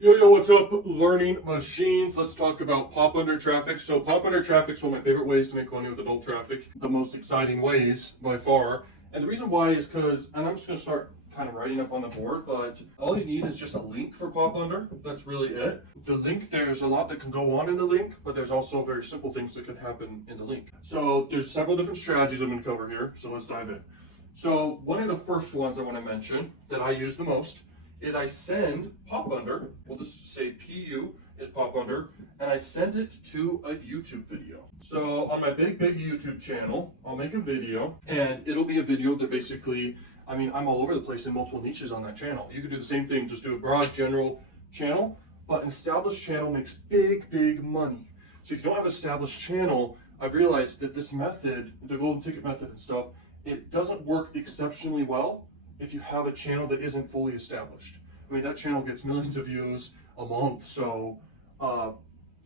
Yo, what's up, learning machines? Let's talk about Popunder traffic. So Popunder traffic is one of my favorite ways to make money with adult traffic. The most exciting ways by far. And the reason why is because, and I'm just going to start kind of writing up on the board, but all you need is just a link for Popunder. That's really it. The link, there's a lot that can go on in the link, but there's also very simple things that can happen in the link. So there's several different strategies I'm going to cover here. So let's dive in. So one of the first ones I want to mention that I use the most is I send Popunder, we'll just say PU is Popunder, and I send it to a YouTube video. So on my big YouTube channel, I'll make a video, and it'll be a video that basically, I'm all over the place in multiple niches on that channel. You could do the same thing, just do a broad general channel, but an established channel makes big money. So if you don't have an established channel, I've realized that this method, the golden ticket method and stuff, it doesn't work exceptionally well if you have a channel that isn't fully established. I mean, that channel gets millions of views a month, so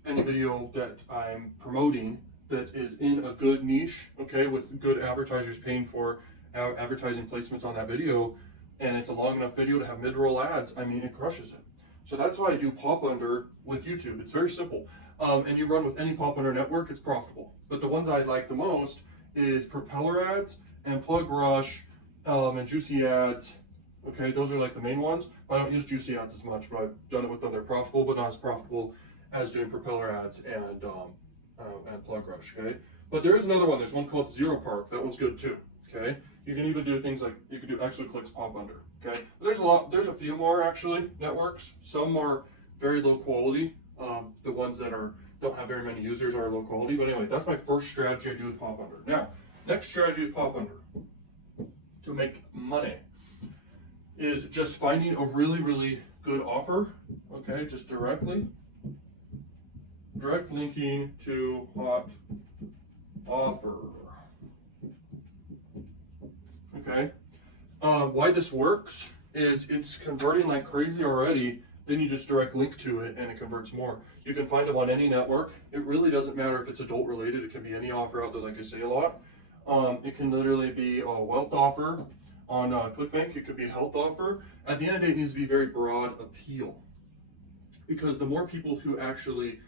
any video that I'm promoting that is in a good niche, okay, with good advertisers paying for advertising placements on that video, and it's a long enough video to have mid-roll ads, I mean, it crushes it. So that's how I do Popunder with YouTube. It's very simple. And you run with any Popunder network, it's profitable. But the ones I like the most is Propeller ads and Plug Rush, and Juicy ads. Okay, those are like the main ones. But I don't use Juicy ads as much, but I've done it with them. They're profitable, but not as profitable as doing Propeller ads and Plug Rush. Okay, but there is another one. There's one called Zero Park. That one's good too. Okay, you can even do things like you can do Actually Clicks Popunder. Okay, there's a lot. There's a few more actually networks. Some are very low quality. The ones that don't have very many users are low quality. But anyway, that's my first strategy I do with Popunder. Now, next strategy with Popunder to make money is just finding a really good offer. Okay, just direct linking to hot offer. Okay, why this works is it's converting like crazy already. Then you just direct link to it and it converts more. You can find them on any network. It really doesn't matter if it's adult related. It can be any offer out there, like I say a lot. It can literally be a wealth offer on ClickBank. It could be a health offer. At the end of the day, it needs to be very broad appeal, because the more people who actually,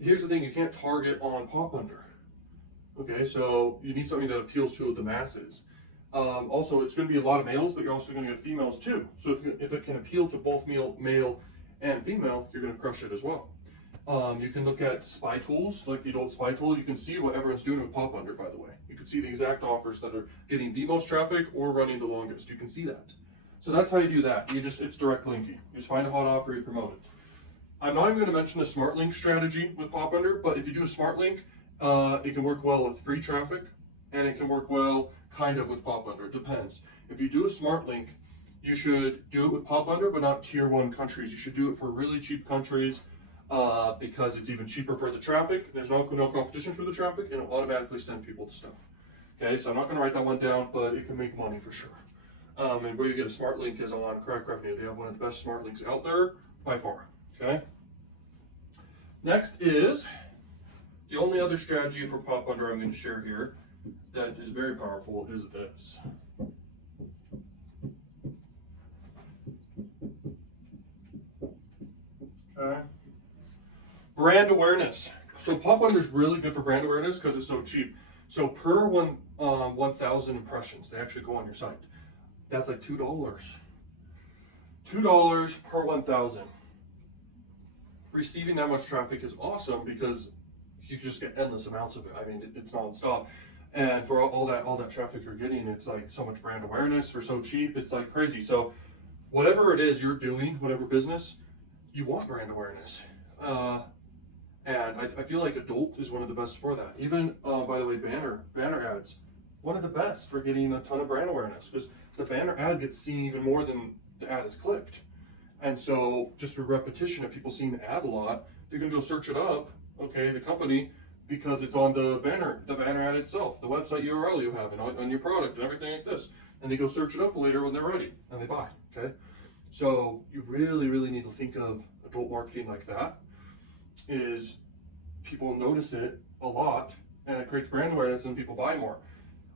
here's the thing, you can't target on Popunder. Okay, so you need something that appeals to the masses. Also, it's going to be a lot of males, but you're also going to get females too. So if it can appeal to both male and female, you're going to crush it as well. You can look at spy tools, like the adult spy tool. You can see what everyone's doing with Popunder, by the way. You can see the exact offers that are getting the most traffic or running the longest. You can see that. So that's how you do that. It's direct linking. You just find a hot offer, you promote it. I'm not even going to mention the smart link strategy with Popunder, but if you do a smart link, it can work well with free traffic, and it can work well kind of with Popunder. It depends. If you do a smart link, you should do it with Popunder, but not tier 1 countries. You should do it for really cheap countries, because it's even cheaper for the traffic. There's no competition for the traffic, and it'll automatically send people to stuff. Okay, so I'm not going to write that one down, but it can make money for sure. And where you get a smart link is on Crack Revenue. They have one of the best smart links out there by far. Okay. Next is the only other strategy for Popunder I'm going to share here that is very powerful is this. Okay. Brand awareness. So Popunder is really good for brand awareness because it's so cheap. So per 1,000 impressions, they actually go on your site. That's like $2. $2 per 1,000. Receiving that much traffic is awesome because you just get endless amounts of it. I mean, it's nonstop. And for all that traffic you're getting, it's like so much brand awareness for so cheap. It's like crazy. So whatever it is you're doing, whatever business, you want brand awareness. And I feel like adult is one of the best for that. Even, by the way, banner ads, one of the best for getting a ton of brand awareness, because the banner ad gets seen even more than the ad is clicked. And so just for repetition of people seeing the ad a lot, they're going to go search it up, okay, the company, because it's on the banner ad itself, the website URL you have, and on your product and everything like this. And they go search it up later when they're ready and they buy, okay? So you really need to think of adult marketing like that. Is people notice it a lot and it creates brand awareness and people buy more.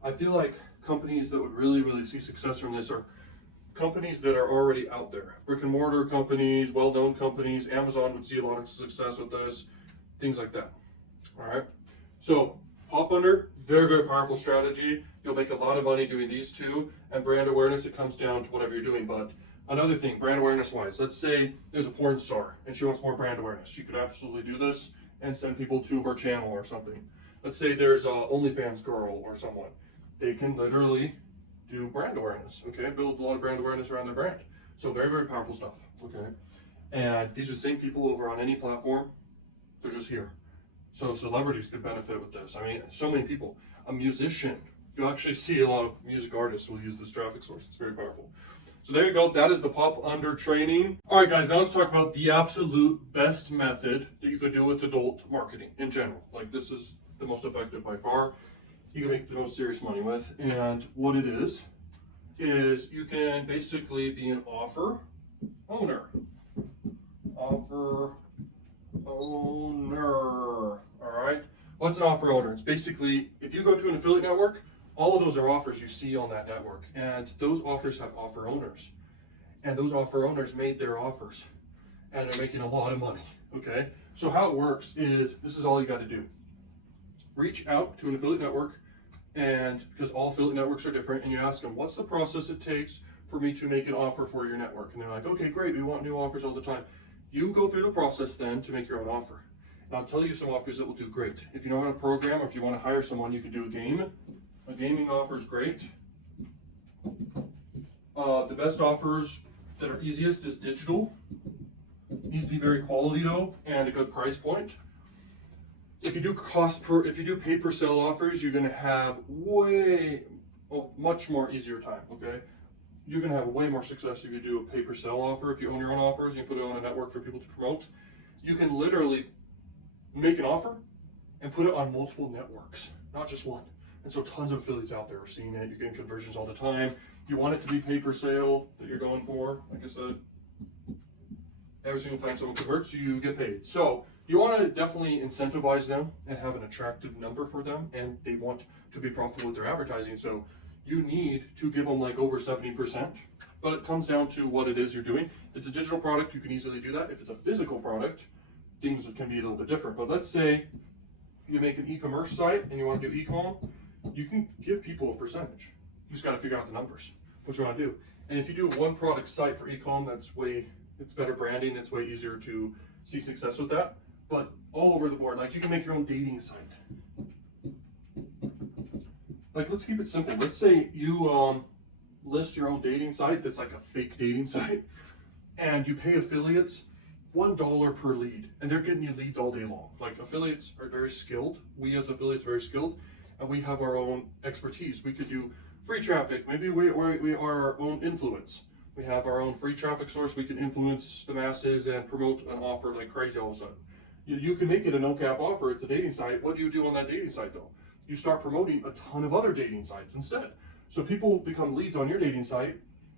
I feel like companies that would really see success from this are companies that are already out there. Brick and mortar companies, well-known companies. Amazon would see a lot of success with this, things like that. All right. So Popunder, very, very powerful strategy. You'll make a lot of money doing these two. And brand awareness, it comes down to whatever you're doing. But another thing, brand awareness wise, let's say there's a porn star and she wants more brand awareness. She could absolutely do this and send people to her channel or something. Let's say there's a OnlyFans girl or someone. They can literally do brand awareness, okay? Build a lot of brand awareness around their brand. So very, very powerful stuff, okay? And these are the same people over on any platform. They're just here. So celebrities could benefit with this. I mean, so many people. A musician. You'll actually see a lot of music artists will use this traffic source. It's very powerful. So there you go. That is the Popunder training. All right, guys, now let's talk about the absolute best method that you could do with adult marketing in general. Like, this is the most effective by far. You can make the most serious money with. And what it is you can basically be an offer owner. Offer owner. All right. What's an offer owner? It's basically, if you go to an affiliate network, all of those are offers you see on that network. And those offers have offer owners. And those offer owners made their offers. And they're making a lot of money. Okay. So how it works is, this is all you got to do. Reach out to an affiliate network, and because all affiliate networks are different, and you ask them, what's the process it takes for me to make an offer for your network? And they're like, okay, great, we want new offers all the time. You go through the process then to make your own offer. And I'll tell you some offers that will do great. If you know how to program, or if you want to hire someone, you can do a game. A gaming offer is great. The best offers that are easiest is digital. Needs to be very quality though, and a good price point. If you do pay per sale offers, you're going to have much more easier time, okay? You're going to have way more success if you do a pay per sale offer. If you own your own offers, you put it on a network for people to promote. You can literally make an offer and put it on multiple networks, not just one. And so tons of affiliates out there are seeing it. You're getting conversions all the time. You want it to be pay per sale that you're going for, like I said. Every single time someone converts, you get paid. So you want to definitely incentivize them and have an attractive number for them, and they want to be profitable with their advertising. So you need to give them like over 70%, but it comes down to what it is you're doing. If it's a digital product, you can easily do that. If it's a physical product, things can be a little bit different. But let's say you make an e-commerce site and you want to do e-com, you can give people a percentage. You just got to figure out the numbers, what you want to do. And if you do a one product site for e-com, it's better branding, it's way easier to see success with that. But all over the board, like you can make your own dating site. Like, let's keep it simple. Let's say you list your own dating site that's like a fake dating site, and you pay affiliates $1 per lead, and they're getting you leads all day long. Like, affiliates are very skilled. We as affiliates are very skilled, and we have our own expertise. We could do free traffic. Maybe we are our own influence. We have our own free traffic source. We can influence the masses and promote an offer like crazy all of a sudden. You can make it a no-cap offer. It's a dating site. What do you do on that dating site though? You start promoting a ton of other dating sites instead. So people become leads on your dating site.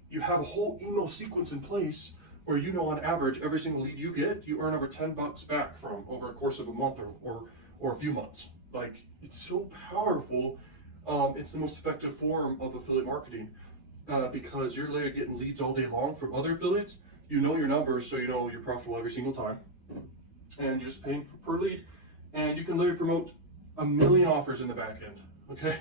You have a whole email sequence in place where you know on average every single lead you get, you earn over $10 back from over a course of a month or a few months. Like, it's so powerful. It's the most effective form of affiliate marketing. Because you're literally getting leads all day long from other affiliates. You know your numbers, so you know you're profitable every single time. And you're just paying per lead. And you can literally promote 1 million offers in the back end, okay?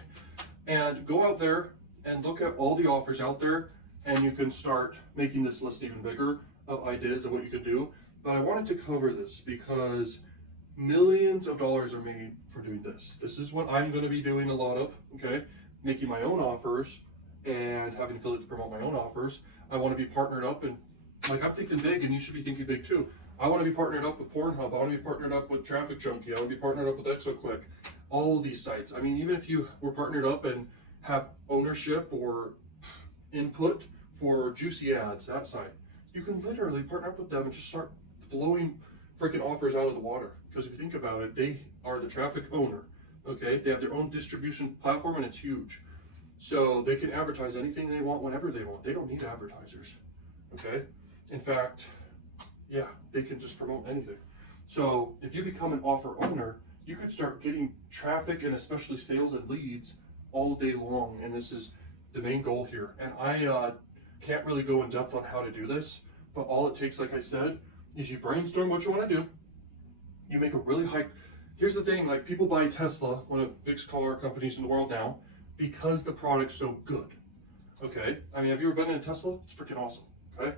And go out there and look at all the offers out there, and you can start making this list even bigger of ideas of what you could do. But I wanted to cover this because millions of dollars are made for doing this. This is what I'm going to be doing a lot of, okay? Making my own offers and having affiliates promote my own offers. I want to be partnered up, and like, I'm thinking big, and you should be thinking big too. I want to be partnered up with Pornhub. I want to be partnered up with Traffic Junkie. I want to be partnered up with ExoClick. All of these sites. I mean, even if you were partnered up and have ownership or input for Juicy Ads, that site, you can literally partner up with them and just start blowing freaking offers out of the water. Because if you think about it, they are the traffic owner. Okay, they have their own distribution platform, and it's huge. So they can advertise anything they want whenever they want. They don't need advertisers, okay? In fact, yeah, they can just promote anything. So if you become an offer owner, you could start getting traffic and especially sales and leads all day long. And this is the main goal here. And Can't really go in depth on how to do this, but all it takes, like I said, is you brainstorm what you want to do. You make a really high. Here's the thing, like people buy Tesla, one of the biggest car companies in the world now, because the product's so good. Okay, I mean, have you ever been in a Tesla? It's freaking awesome. Okay,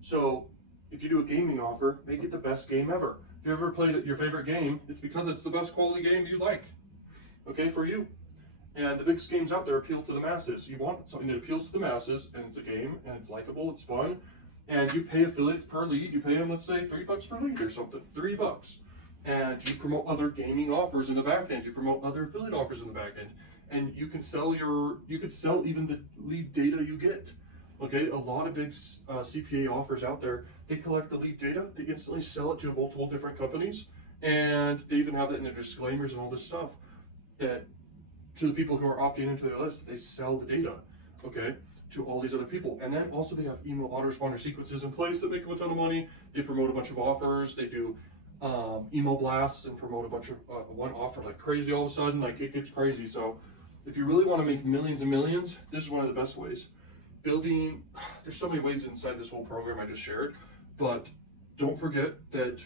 so if you do a gaming offer, make it the best game ever. If you ever played your favorite game, it's because it's the best quality game you like. Okay, for you. And the biggest games out there appeal to the masses. You want something that appeals to the masses, and it's a game, and it's likable, it's fun, and you pay affiliates per lead. You pay them, let's say, $3 per lead or something, $3. And you promote other gaming offers in the back end. You promote other affiliate offers in the back end, and you can sell even the lead data you get. Okay, a lot of big CPA offers out there, they collect the lead data, they instantly sell it to multiple different companies, and they even have that in their disclaimers and all this stuff, that to the people who are opting into their list, they sell the data, okay, to all these other people. And then also they have email autoresponder sequences in place that make them a ton of money. They promote a bunch of offers. They do email blasts and promote a bunch of one offer like crazy all of a sudden, like it gets crazy. So if you really want to make millions and millions, this is one of the best ways. There's so many ways inside this whole program I just shared, but don't forget that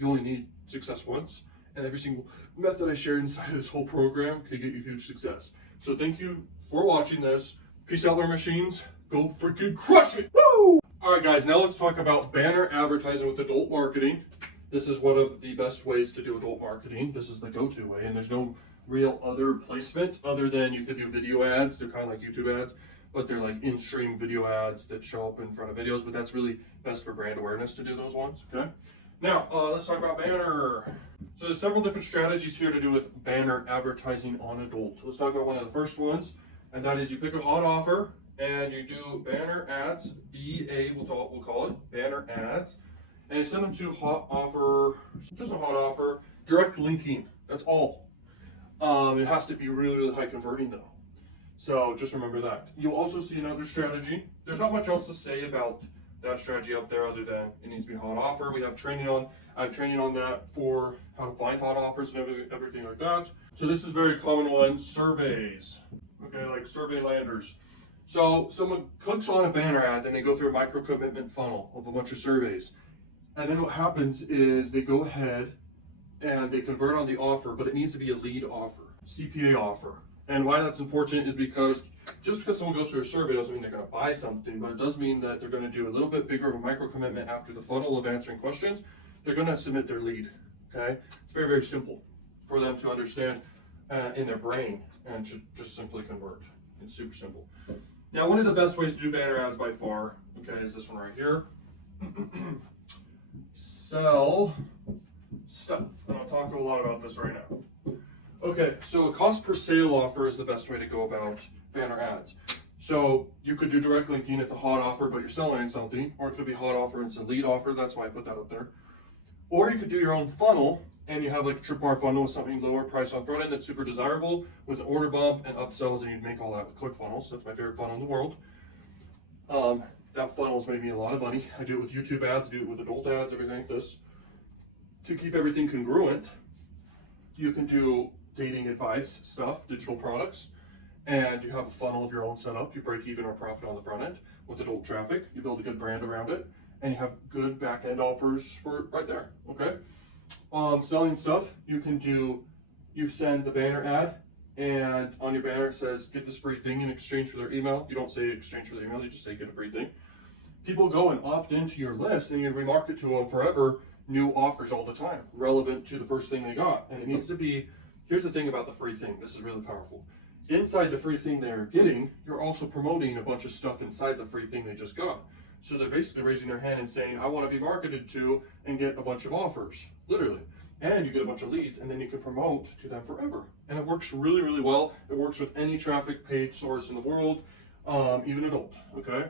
you only need success once, and every single method I share inside of this whole program can get you huge success. So thank you for watching this. Peace out, Learn Machines. Go freaking crush it. Woo! All right, guys, now let's talk about banner advertising with adult marketing. This is one of the best ways to do adult marketing. This is the go-to way, and there's no real other placement other than you could do video ads. They're kind of like YouTube ads, but they're like in-stream video ads that show up in front of videos, but that's really best for brand awareness to do those ones, okay? Now, let's talk about banner. So there's several different strategies here to do with banner advertising on adult. Let's talk about one of the first ones, and that is you pick a hot offer and you do banner ads, BA, we'll call it, banner ads, and you send them to hot offer, just a hot offer, direct linking, that's all. It has to be really, really high converting though. So just remember that. You'll also see another strategy. There's not much else to say about that strategy up there other than it needs to be a hot offer. I have training on that for how to find hot offers and everything like that. So this is a very common one, surveys. Okay, like survey landers. So someone clicks on a banner ad and they go through a micro commitment funnel of a bunch of surveys. And then what happens is they go ahead and they convert on the offer, but it needs to be a lead offer, CPA offer. And why that's important is because just because someone goes through a survey doesn't mean they're going to buy something, but it does mean that they're going to do a little bit bigger of a micro commitment after the funnel of answering questions. They're going to submit their lead, okay? It's very, very simple for them to understand in their brain and just simply convert. It's super simple. Now, one of the best ways to do banner ads by far, okay, is this one right here. Sell stuff. And I'll talk a lot about this right now. Okay, so a cost per sale offer is the best way to go about banner ads. So you could do direct linking, it's a hot offer, but you're selling something, or it could be hot offer and it's a lead offer, that's why I put that up there. Or you could do your own funnel, and you have like a tripwire funnel with something lower price on front end that's super desirable with an order bump and upsells, and you'd make all that with ClickFunnels. That's my favorite funnel in the world. That funnel's made me a lot of money. I do it with YouTube ads, I do it with adult ads, everything like this. To keep everything congruent, you can do dating advice stuff, digital products, and you have a funnel of your own set up. You break even or profit on the front end with adult traffic. You build a good brand around it, and you have good back end offers for it right there, okay? Selling stuff, you send the banner ad, and on your banner it says, get this free thing in exchange for their email. You don't say exchange for their email, you just say get a free thing. People go and opt into your list, and you remarket to them forever new offers all the time, relevant to the first thing they got. And it needs to be, here's the thing about the free thing, this is really powerful. Inside the free thing they're getting, you're also promoting a bunch of stuff inside the free thing they just got. So they're basically raising their hand and saying, I want to be marketed to and get a bunch of offers, literally. And you get a bunch of leads, and then you can promote to them forever. And it works really, really well. It works with any traffic paid source in the world, even adult, okay?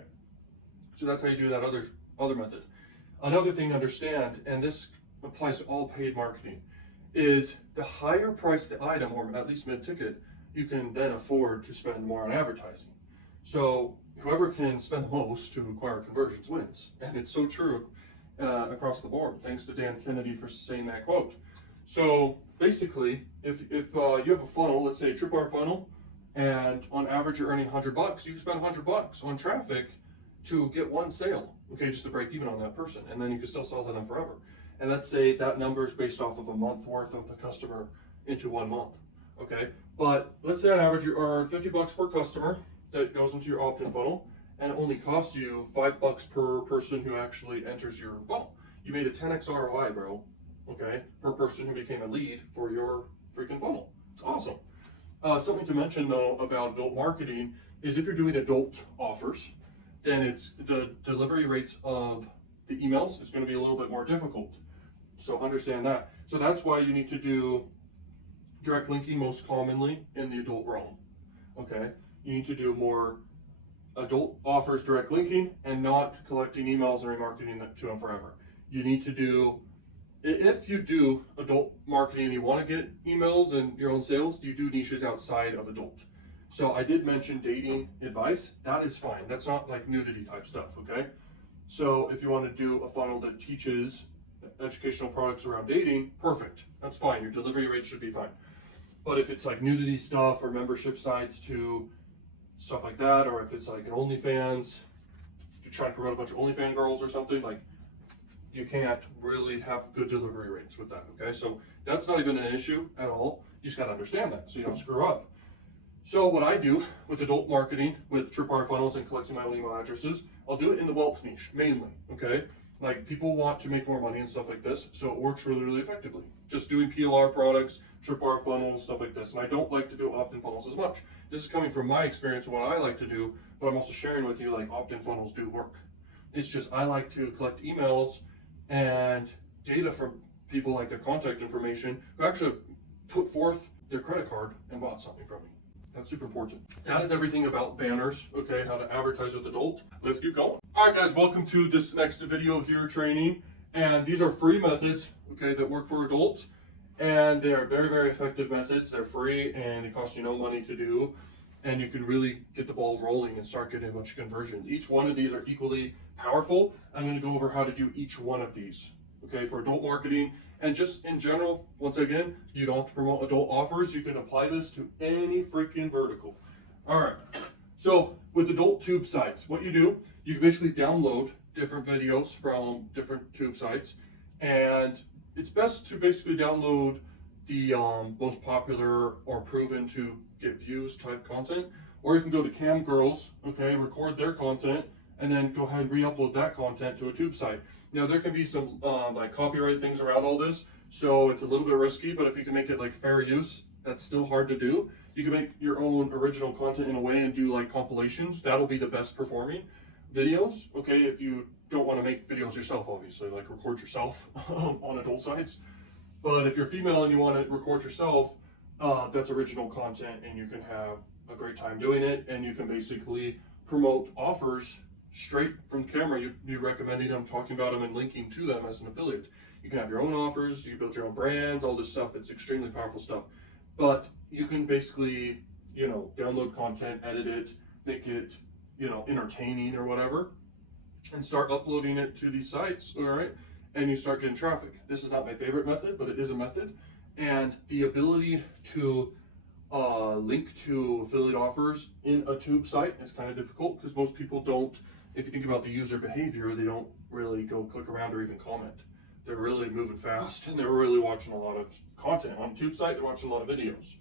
So that's how you do that other method. Another thing to understand, and this applies to all paid marketing, is the higher price the item, or at least mid-ticket, you can then afford to spend more on advertising. So whoever can spend the most to acquire conversions wins. And it's so true across the board. Thanks to Dan Kennedy for saying that quote. So basically, if you have a funnel, let's say a tripwire funnel, and on average you're earning $100, you can spend $100 on traffic to get one sale, okay, just to break even on that person, and then you can still sell to them forever. And let's say that number is based off of a month worth of the customer into 1 month, okay? But let's say on average you earn 50 bucks per customer that goes into your opt-in funnel, and it only costs you 5 bucks per person who actually enters your funnel. You made a 10x ROI, bro, okay, per person who became a lead for your freaking funnel. It's awesome. Something to mention though about adult marketing is if you're doing adult offers, then it's the delivery rates of the emails is going to be a little bit more difficult. So understand that. So that's why you need to do direct linking most commonly in the adult realm. Okay, you need to do more adult offers direct linking and not collecting emails and remarketing to them forever. You need to do, if you do adult marketing and you want to get emails and your own sales, you do niches outside of adult. So I did mention dating advice. That is fine. That's not like nudity type stuff, okay? So if you want to do a funnel that teaches educational products around dating, perfect. That's fine. Your delivery rate should be fine. But if it's like nudity stuff or membership sites to stuff like that, or if it's like an OnlyFans, to try and promote a bunch of OnlyFans girls or something, like you can't really have good delivery rates with that, okay? So that's not even an issue at all. You just got to understand that so you don't screw up. So what I do with adult marketing, with tripwire funnels and collecting my own email addresses, I'll do it in the wealth niche mainly, okay? Like people want to make more money and stuff like this, so it works really, really effectively. Just doing PLR products, tripwire funnels, stuff like this. And I don't like to do opt-in funnels as much. This is coming from my experience of what I like to do, but I'm also sharing with you like opt-in funnels do work. It's just I like to collect emails and data from people, like their contact information, who actually put forth their credit card and bought something from me. That's super important. That is everything about banners, okay, how to advertise with adult. Let's keep going. All right, guys, welcome to this next video here training. And these are free methods, okay, that work for adults. And they are very, very effective methods. They're free and they cost you no money to do. And you can really get the ball rolling and start getting a bunch of conversions. Each one of these are equally powerful. I'm going to go over how to do each one of these, okay, for adult marketing. And just in general, once again, you don't have to promote adult offers. You can apply this to any freaking vertical. All right. So with adult tube sites, what you do, you basically download different videos from different tube sites. And it's best to basically download the most popular or proven to get views type content. Or you can go to Cam Girls, okay, record their content, and then go ahead and re-upload that content to a tube site. Now there can be some like copyright things around all this, so it's a little bit risky, but if you can make it like fair use, that's still hard to do. You can make your own original content in a way and do like compilations. That'll be the best performing videos, okay, if you don't want to make videos yourself, obviously, like record yourself on adult sites. But if you're female and you want to record yourself, that's original content and you can have a great time doing it, and you can basically promote offers straight from camera, you recommending them, talking about them, and linking to them as an affiliate. You can have your own offers, you build your own brands, all this stuff. It's extremely powerful stuff. But you can basically, you know, download content, edit it, make it, you know, entertaining or whatever, and start uploading it to these sites, all right? And you start getting traffic. This is not my favorite method, but it is a method. And the ability to link to affiliate offers in a tube site is kind of difficult because most people don't. If you think about the user behavior, they don't really go click around or even comment. They're really moving fast and they're really watching a lot of content. On a tube site, they're watching a lot of videos.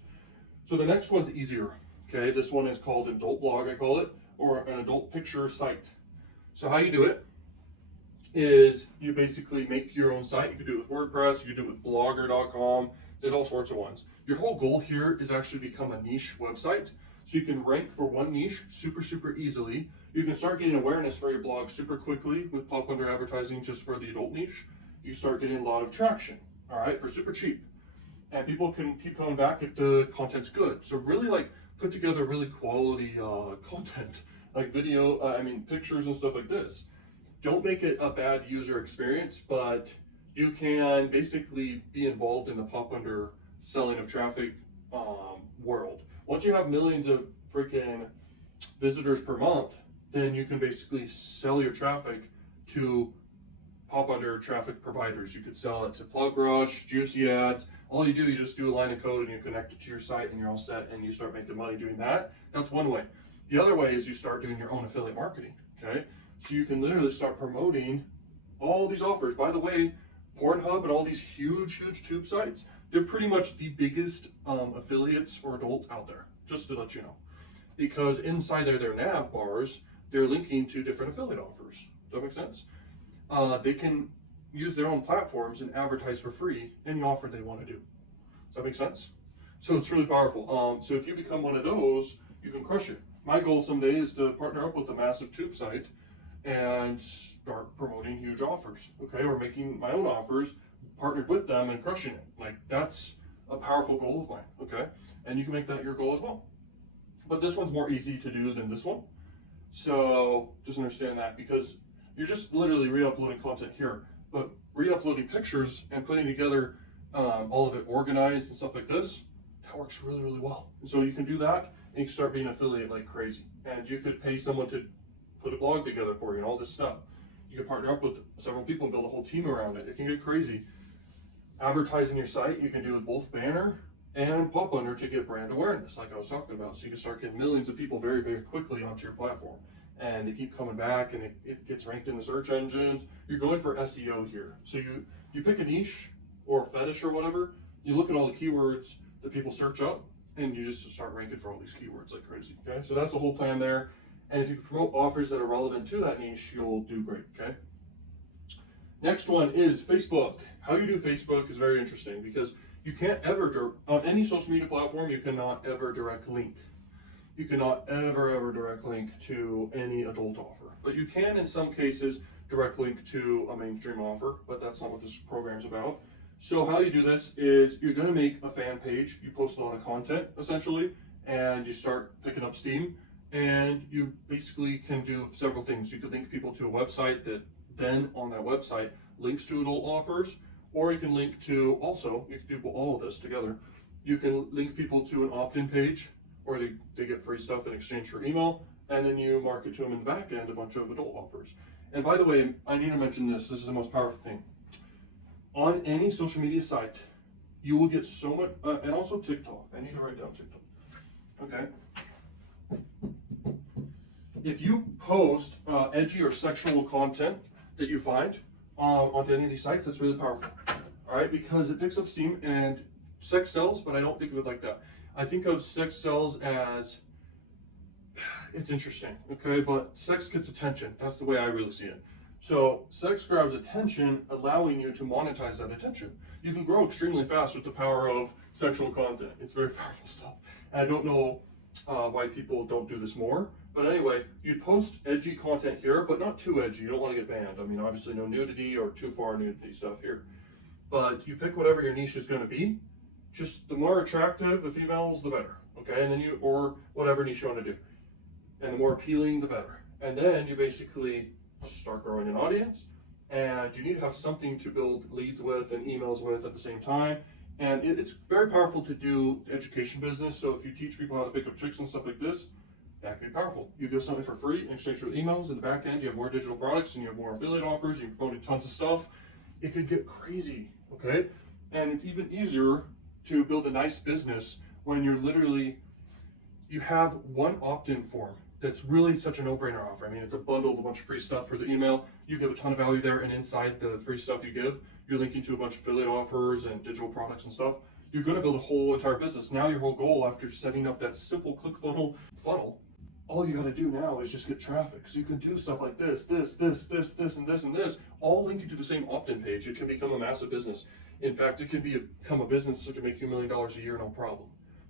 So the next one's easier, okay? This one is called adult blog, I call it, or an adult picture site. So how you do it is you basically make your own site. You can do it with WordPress, you can do it with blogger.com. There's all sorts of ones. Your whole goal here is actually become a niche website. So you can rank for one niche super, super easily. You can start getting awareness for your blog super quickly with Popunder advertising just for the adult niche. You start getting a lot of traction, all right, for super cheap. And people can keep coming back if the content's good. So really like put together really quality content, like video, pictures and stuff like this. Don't make it a bad user experience, but you can basically be involved in the Popunder selling of traffic world. Once you have millions of freaking visitors per month, then you can basically sell your traffic to Popunder traffic providers. You could sell it to PlugRush, Juicy Ads. All you do, you just do a line of code and you connect it to your site and you're all set and you start making money doing that. That's one way. The other way is you start doing your own affiliate marketing, okay? So you can literally start promoting all these offers. By the way, Pornhub and all these huge tube sites, they're pretty much the biggest affiliates for adult out there, just to let you know. Because inside their nav bars, they're linking to different affiliate offers. Does that make sense? They can use their own platforms and advertise for free any offer they want to do. Does that make sense? So it's really powerful. So if you become one of those, you can crush it. My goal someday is to partner up with a massive tube site and start promoting huge offers, okay? Or making my own offers, partnered with them and crushing it. Like, that's a powerful goal of mine, okay? And you can make that your goal as well. But this one's more easy to do than this one. So just understand that, because you're just literally re-uploading content here, but re-uploading pictures and putting together all of it organized and stuff like this, that works really well. And so you can do that and you can start being an affiliate like crazy. And you could pay someone to put a blog together for you and all this stuff. You can partner up with several people and build a whole team around it. It can get crazy. Advertising your site, you can do with both banner and Popunder to get brand awareness, like I was talking about. So you can start getting millions of people very quickly onto your platform. And they keep coming back and it gets ranked in the search engines. You're going for SEO here. So you pick a niche or a fetish or whatever, you look at all the keywords that people search up and you just start ranking for all these keywords like crazy, okay? So that's the whole plan there. And if you promote offers that are relevant to that niche, you'll do great, okay? Next one is Facebook. How you do Facebook is very interesting because you can't ever, on any social media platform, you cannot ever direct link. You cannot ever direct link to any adult offer. But you can, in some cases, direct link to a mainstream offer, but that's not what this program's about. So how you do this is you're gonna make a fan page, you post a lot of content, essentially, and you start picking up steam, and you basically can do several things. You could link people to a website that then on that website links to adult offers, or you can link to, also, you can do all of this together. You can link people to an opt-in page, or they get free stuff in exchange for email, and then you market to them in the back end a bunch of adult offers. And by the way, I need to mention this is the most powerful thing. On any social media site, you will get so much, and also TikTok. I need to write down TikTok. Okay. If you post edgy or sexual content that you find onto any of these sites, that's really powerful. All right, because it picks up steam and sex sells, but I don't think of it like that. I think of sex sells as, it's interesting, okay, but sex gets attention. That's the way I really see it. So sex grabs attention, allowing you to monetize that attention. You can grow extremely fast with the power of sexual content. It's very powerful stuff. And I don't know why people don't do this more. But anyway, you post edgy content here, but not too edgy. You don't want to get banned. I mean, obviously no nudity or too far nudity stuff here. But you pick whatever your niche is going to be. Just the more attractive the females, the better. Okay, and then or whatever niche you want to do. And the more appealing, the better. And then you basically start growing an audience, and you need to have something to build leads with and emails with at the same time. And it's very powerful to do education business. So if you teach people how to pick up chicks and stuff like this, that can be powerful. You give something for free in exchange for emails. In the back end, you have more digital products and you have more affiliate offers. You're promoting tons of stuff. It could get crazy, okay? And it's even easier to build a nice business when you have one opt-in form. That's really such a no-brainer offer. I mean, it's a bundle of a bunch of free stuff for the email. You give a ton of value there, and inside the free stuff you give, you're linking to a bunch of affiliate offers and digital products and stuff. You're going to build a whole entire business. Now your whole goal after setting up that simple ClickFunnels funnel, all you got to do now is just get traffic. So you can do stuff like this, and this, all linking to the same opt-in page. It can become a massive business. In fact, it can become a business that can make you $1 million a year, no problem.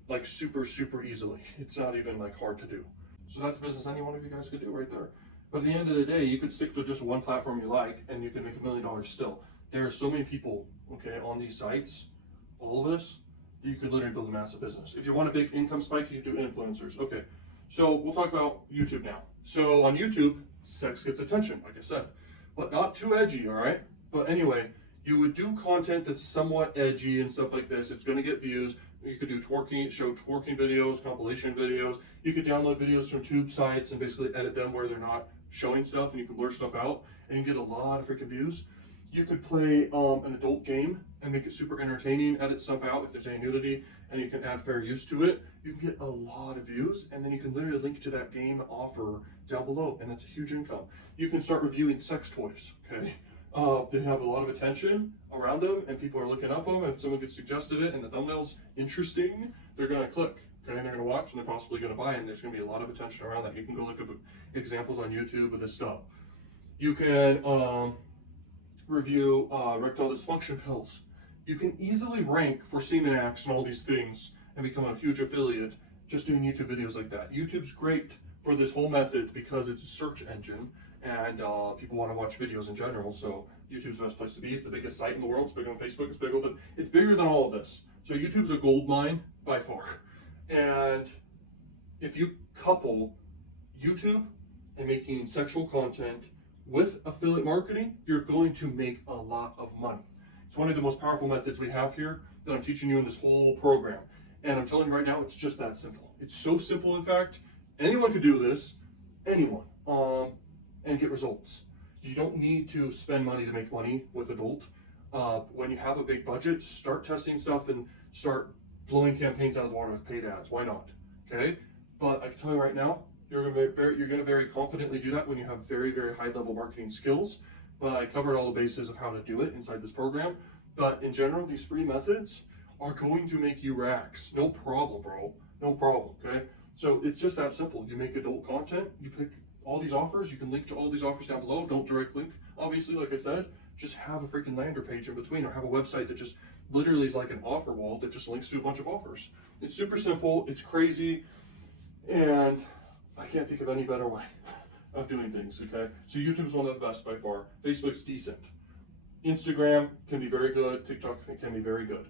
Like super easily. It's not even like hard to do. So that's a business any one of you guys could do right there. But at the end of the day, you could stick to just one platform you like, and you can make $1 million still. There are so many people, okay, on these sites, all of this, that you could literally build a massive business. If you want a big income spike, you do influencers. Okay, so we'll talk about YouTube now. So on YouTube, sex gets attention, like I said, but not too edgy, all right? But anyway, you would do content that's somewhat edgy and stuff like this. It's gonna get views. You could do twerking, show twerking videos, compilation videos. You could download videos from tube sites and basically edit them where they're not showing stuff, and you can blur stuff out, and you get a lot of freaking views. You could play an adult game and make it super entertaining, edit stuff out if there's any nudity, and you can add fair use to it. You can get a lot of views, and then you can literally link to that game offer down below, and that's a huge income. You can start reviewing sex toys, okay? They have a lot of attention around them, and people are looking up them. If someone gets suggested it and the thumbnail's interesting, they're gonna click, okay? And they're gonna watch, and they're possibly gonna buy, and there's gonna be a lot of attention around that. You can go look up examples on YouTube of this stuff. You can review erectile dysfunction pills. You can easily rank for Semenax and all these things and become a huge affiliate just doing YouTube videos like that. YouTube's great for this whole method because it's a search engine and people want to watch videos in general, so YouTube's the best place to be. It's the biggest site in the world. It's bigger than Facebook. It's bigger than all of this. So YouTube's a gold mine by far. And if you couple YouTube and making sexual content with affiliate marketing, you're going to make a lot of money. It's one of the most powerful methods we have here that I'm teaching you in this whole program. And I'm telling you right now, it's just that simple. It's so simple, in fact. Anyone could do this, anyone, and get results. You don't need to spend money to make money with adult. When you have a big budget, start testing stuff and start blowing campaigns out of the water with paid ads. Why not? Okay? But I can tell you right now, you're going to very confidently do that when you have very, very high level marketing skills. But I covered all the bases of how to do it inside this program. But in general, these free methods are going to make you racks. No problem, bro. No problem, okay? So it's just that simple. You make adult content, you pick all these offers, you can link to all these offers down below. Don't direct link, obviously, like I said. Just have a freaking lander page in between, or have a website that just literally is like an offer wall that just links to a bunch of offers. It's super simple, it's crazy, and I can't think of any better way of doing things, okay? So YouTube's one of the best by far. Facebook's decent. Instagram can be very good. TikTok can be very good.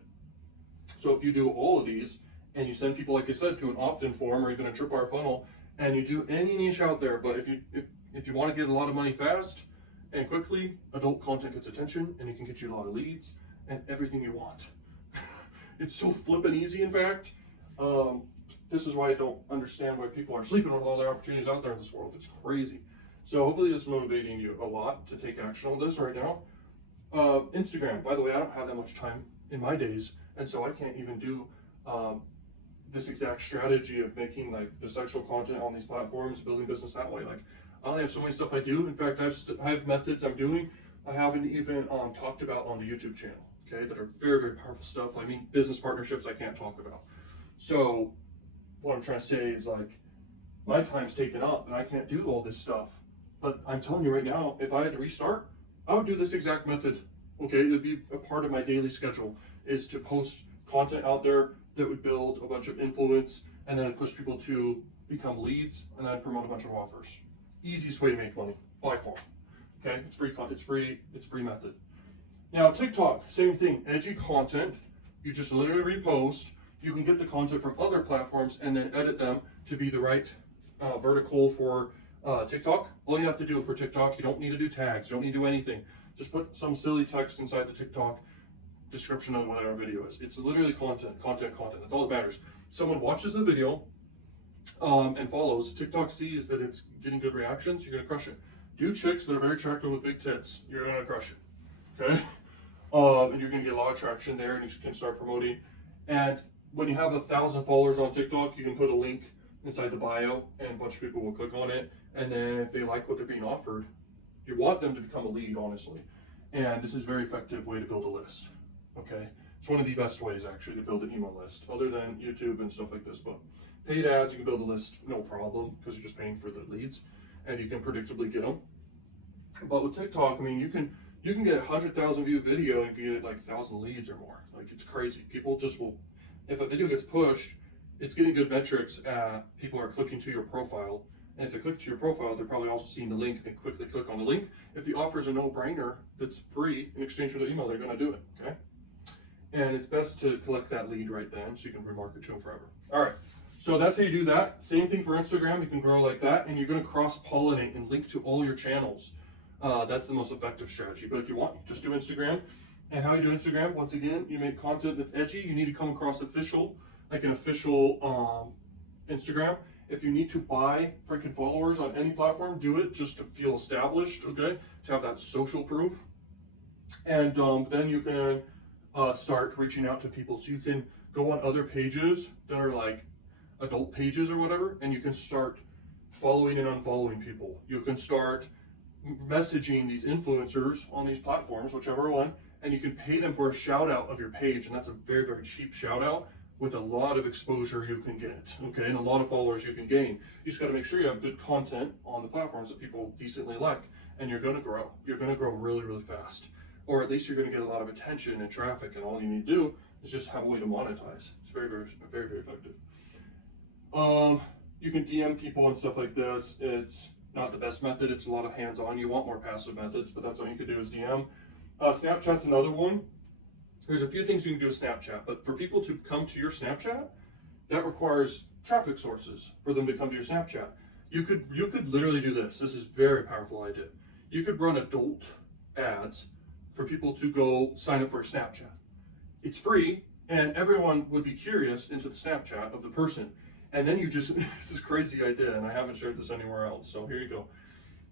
So if you do all of these, and you send people, like I said, to an opt-in form or even a tripwire funnel, and you do any niche out there, but if you want to get a lot of money fast and quickly, adult content gets attention, and it can get you a lot of leads and everything you want. It's so flippin' easy, in fact. This is why I don't understand why people are sleeping with all their opportunities out there in this world. It's crazy. So hopefully this is motivating you a lot to take action on this right now. Instagram, by the way, I don't have that much time in my days, and so I can't even do this exact strategy of making like the sexual content on these platforms, building business that way. Like, I only have so many stuff I do. In fact, I have methods I'm doing I haven't even talked about on the YouTube channel, okay, that are very, very powerful stuff. I mean, business partnerships I can't talk about. So what I'm trying to say is, like, my time's taken up and I can't do all this stuff. But I'm telling you right now, if I had to restart, I would do this exact method, okay? It would be a part of my daily schedule, is to post content out there that would build a bunch of influence, and then push people to become leads, and then promote a bunch of offers. Easiest way to make money, by far. Okay, it's free content, it's free method. Now TikTok, same thing, edgy content. You just literally repost. You can get the content from other platforms and then edit them to be the right vertical for TikTok. All you have to do for TikTok, you don't need to do tags, you don't need to do anything. Just put some silly text inside the TikTok description of whatever video is. It's literally content. That's all that matters. Someone watches the video and follows. TikTok sees that it's getting good reactions, you're gonna crush it. Do chicks that are very attractive with big tits, you're gonna crush it, okay? And you're gonna get a lot of traction there, and you can start promoting. And when you have 1,000 followers on TikTok, you can put a link inside the bio, and a bunch of people will click on it. And then if they like what they're being offered, you want them to become a lead, honestly. And this is a very effective way to build a list, okay? It's one of the best ways, actually, to build an email list, other than YouTube and stuff like this. But paid ads, you can build a list, no problem, because you're just paying for the leads, and you can predictably get them. But with TikTok, I mean, you can get 100,000 view video and get like 1,000 leads or more. Like, it's crazy. People just will, if a video gets pushed, it's getting good metrics. People are clicking to your profile, and if they click to your profile, they're probably also seeing the link and quickly click on the link. If the offer is a no-brainer that's free in exchange for their email, they're going to do it, okay? And it's best to collect that lead right then so you can remarket to them forever. All right, so that's how you do that. Same thing for Instagram. You can grow like that, and you're going to cross-pollinate and link to all your channels. That's the most effective strategy. But if you want, just do Instagram. And how you do Instagram, once again, you make content that's edgy. You need to come across official, like an official Instagram. If you need to buy freaking followers on any platform, do it just to feel established, okay? To have that social proof. And then you can start reaching out to people. So you can go on other pages that are like adult pages or whatever, and you can start following and unfollowing people. You can start messaging these influencers on these platforms, whichever one, and you can pay them for a shout out of your page. And that's a very, very cheap shout out with a lot of exposure you can get, okay, and a lot of followers you can gain. You just got to make sure you have good content on the platforms that people decently like, and you're going to grow. You're going to grow really, really fast, or at least you're going to get a lot of attention and traffic, and all you need to do is just have a way to monetize. It's very, very, very, very effective. You can DM people and stuff like this. It's not the best method. It's a lot of hands-on. You want more passive methods, but that's what you could do is DM. Snapchat's another one. There's a few things you can do with Snapchat, but for people to come to your Snapchat, that requires traffic sources for them to come to your Snapchat. You could literally do this. This is a very powerful idea. You could run adult ads for people to go sign up for a Snapchat. It's free, and everyone would be curious into the Snapchat of the person. And then you just, this is a crazy idea, and I haven't shared this anywhere else, so here you go.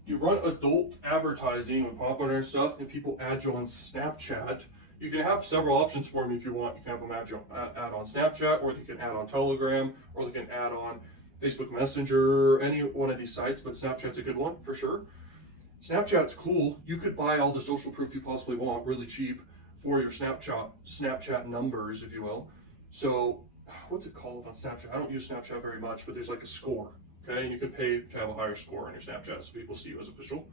You run adult advertising with Popunder and stuff, and people add you on Snapchat. You can have several options for them if you want. You can have them add on Snapchat, or they can add on Telegram, or they can add on Facebook Messenger, any one of these sites, but Snapchat's a good one for sure. Snapchat's cool. You could buy all the social proof you possibly want really cheap for your Snapchat numbers, if you will. So what's it called on Snapchat? I don't use Snapchat very much, but there's like a score, okay? And you can pay to have a higher score on your Snapchat so people see you as official.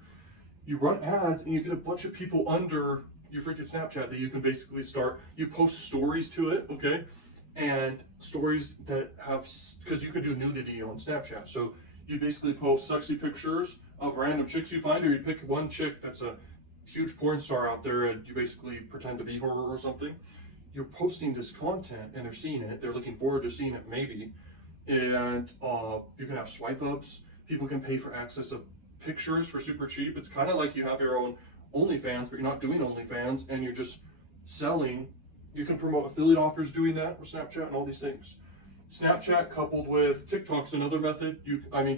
You run ads and you get a bunch of people under your freaking Snapchat that you can basically start, you post stories to it, okay? And stories that have, because you can do nudity on Snapchat. So you basically post sexy pictures of random chicks you find, or you pick one chick that's a huge porn star out there and you basically pretend to be her or something. You're posting this content and they're seeing it. They're looking forward to seeing it maybe. And you can have swipe ups. People can pay for access of pictures for super cheap. It's kind of like you have your own OnlyFans, but you're not doing OnlyFans and you're just selling. You can promote affiliate offers doing that with Snapchat and all these things. Snapchat coupled with TikTok's another method.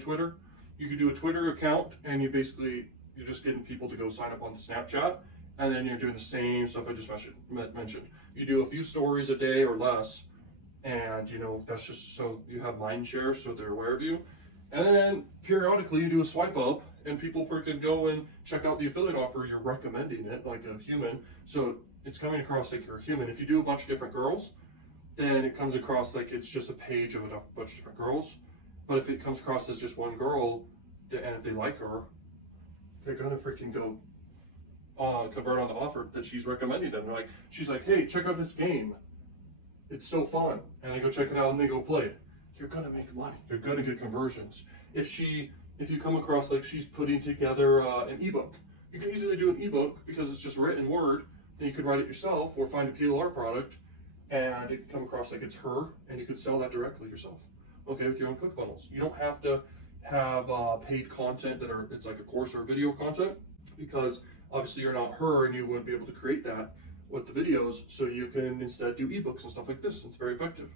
Twitter. You could do a Twitter account and you're just getting people to go sign up on Snapchat, and then you're doing the same stuff I just mentioned. You do a few stories a day or less, and that's just so you have mind share, so they're aware of you. And then periodically you do a swipe up, and people freaking go and check out the affiliate offer. You're recommending it like a human, so it's coming across like you're a human. If you do a bunch of different girls, then it comes across like it's just a page of a bunch of different girls. But if it comes across as just one girl, and if they like her, they're gonna freaking go convert on the offer that she's recommending them. She's like, hey, check out this game. It's so fun. And they go check it out and they go play it. You're gonna make money. You're gonna get conversions. If you come across like she's putting together an ebook, you can easily do an ebook because it's just written word. Then you could write it yourself or find a PLR product, and it can come across like it's her, and you could sell that directly yourself. Okay, with your own ClickFunnels. You don't have to have paid content it's like a course or video content, because obviously you're not her and you wouldn't be able to create that with the videos, so you can instead do ebooks and stuff like this. It's very effective.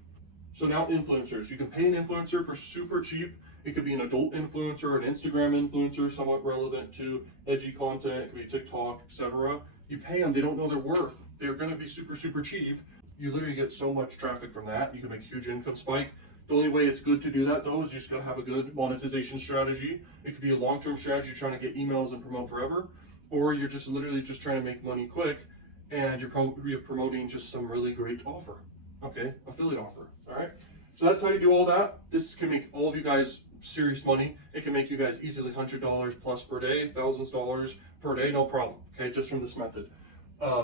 So now influencers. You can pay an influencer for super cheap. It could be an adult influencer, an Instagram influencer, somewhat relevant to edgy content. It could be TikTok, etc. You pay them, they don't know their worth. They're gonna be super, super cheap. You literally get so much traffic from that. You can make a huge income spike. The only way it's good to do that though is you just gotta have a good monetization strategy. It could be a long-term strategy trying to get emails and promote forever, or you're just literally just trying to make money quick and you're promoting just some really great offer. Okay, affiliate offer, all right? So that's how you do all that. This can make all of you guys serious money. It can make you guys easily $100 plus per day, thousands of dollars per day, no problem, okay, just from this method.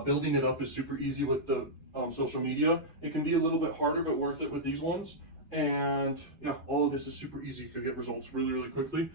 Building it up is super easy with the social media. It can be a little bit harder, but worth it with these ones. And yeah, all of this is super easy. You can get results really, really quickly.